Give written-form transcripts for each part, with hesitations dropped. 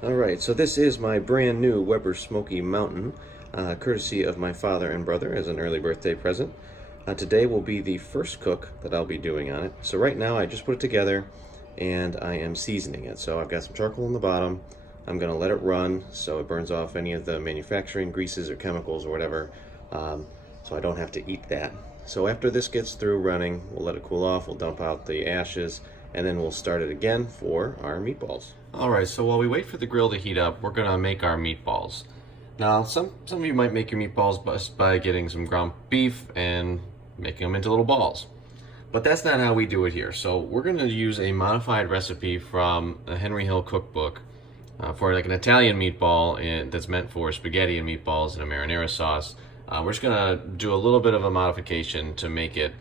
Alright, so this is my brand new Weber Smokey Mountain, courtesy of my father and brother as an early birthday present. Today will be the first cook that I'll be doing on it. So right now I just put it together and I am seasoning it. So I've got some charcoal on the bottom. I'm going to let it run so it burns off any of the manufacturing greases or chemicals or whatever, so I don't have to eat that. So after this gets through running, we'll let it cool off, we'll dump out the ashes, and then we'll start it again for our meatballs. Alright, so while we wait for the grill to heat up, we're going to make our meatballs. Now, some of you might make your meatballs just by getting some ground beef and making them into little balls. But that's not how we do it here. So we're going to use a modified recipe from the Henry Hill cookbook for like an Italian meatball that's meant for spaghetti and meatballs in a marinara sauce. We're just going to do a little bit of a modification to make it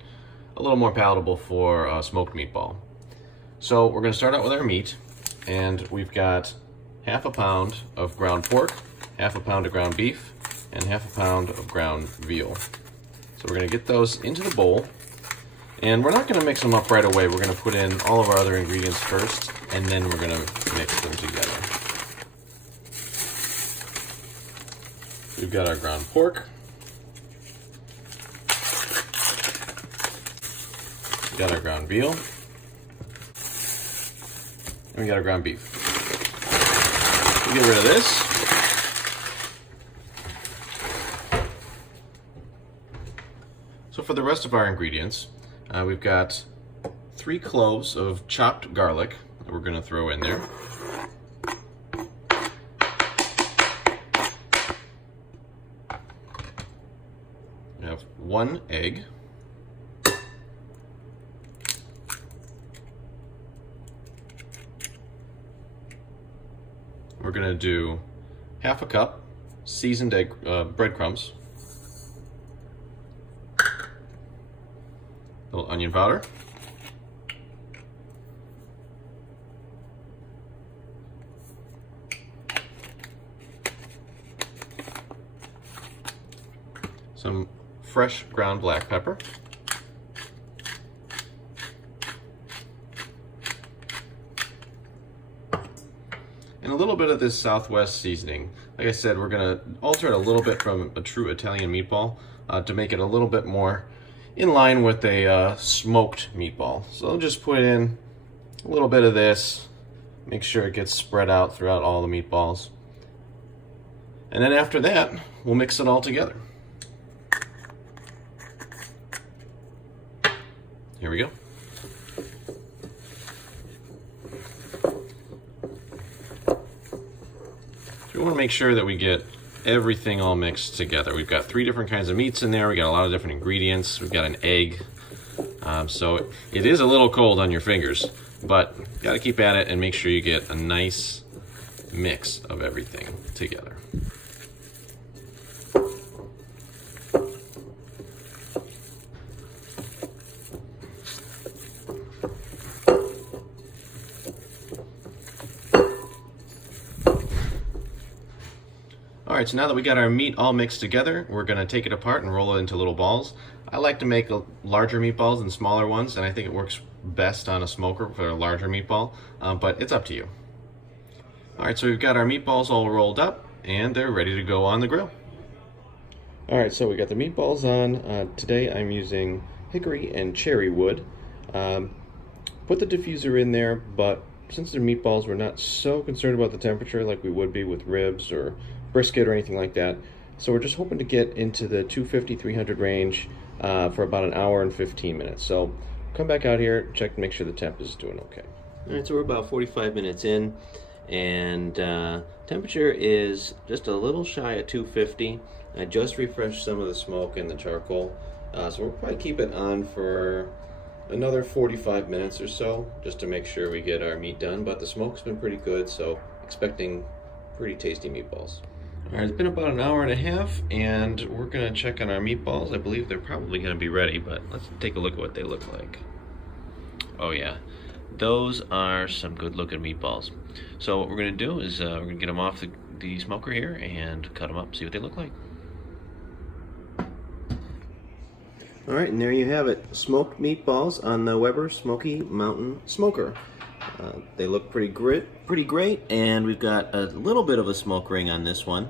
a little more palatable for a smoked meatball. So we're going to start out with our meat. And we've got half a pound of ground pork, half a pound of ground beef, and half a pound of ground veal. So we're going to get those into the bowl. And we're not going to mix them up right away. We're going to put in all of our other ingredients first, and then we're going to mix them together. We've got our ground pork. We've got our ground veal. And we got our ground beef. We'll get rid of this. So for the rest of our ingredients, we've got 3 cloves of chopped garlic that we're going to throw in there. We have 1 egg. We're going to do half a cup seasoned egg breadcrumbs, a little onion powder, some fresh ground black pepper, and a little bit of this Southwest seasoning. Like I said, we're going to alter it a little bit from a true Italian meatball to make it a little bit more in line with a smoked meatball. So I'll just put in a little bit of this, make sure it gets spread out throughout all the meatballs. And then after that, we'll mix it all together. Here we go. We want to make sure that we get everything all mixed together. We've got 3 different kinds of meats in there. We got a lot of different ingredients. We've got an egg. So it is a little cold on your fingers, but you got to keep at it and make sure you get a nice mix of everything together. Alright, so now that we got our meat all mixed together, we're going to take it apart and roll it into little balls. I like to make larger meatballs than smaller ones, and I think it works best on a smoker for a larger meatball, but it's up to you. Alright, so we've got our meatballs all rolled up, and they're ready to go on the grill. Alright, so we got the meatballs on. Today I'm using hickory and cherry wood. Put the diffuser in there, but since they're meatballs, we're not so concerned about the temperature like we would be with ribs or brisket or anything like that. So we're just hoping to get into the 250-300 range for about an hour and 15 minutes. So come back out here, check to make sure the temp is doing okay. Alright, so we're about 45 minutes in, and temperature is just a little shy at 250. I just refreshed some of the smoke and the charcoal, so we'll probably keep it on for another 45 minutes or so just to make sure we get our meat done. But the smoke's been pretty good, so expecting pretty tasty meatballs. Alright, it's been about an hour and a half, and we're going to check on our meatballs. I believe they're probably going to be ready, but let's take a look at what they look like. Oh yeah, those are some good looking meatballs. So what we're going to do is we're going to get them off the smoker here and cut them up, see what they look like. Alright, and there you have it. Smoked meatballs on the Weber Smokey Mountain Smoker. They look pretty great, and we've got a little bit of a smoke ring on this one.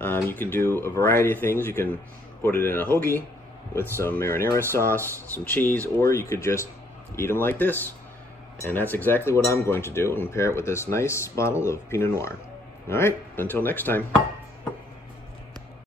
You can do a variety of things. You can put it in a hoagie with some marinara sauce, some cheese, or you could just eat them like this. And that's exactly what I'm going to do, and pair it with this nice bottle of Pinot Noir. All right, until next time.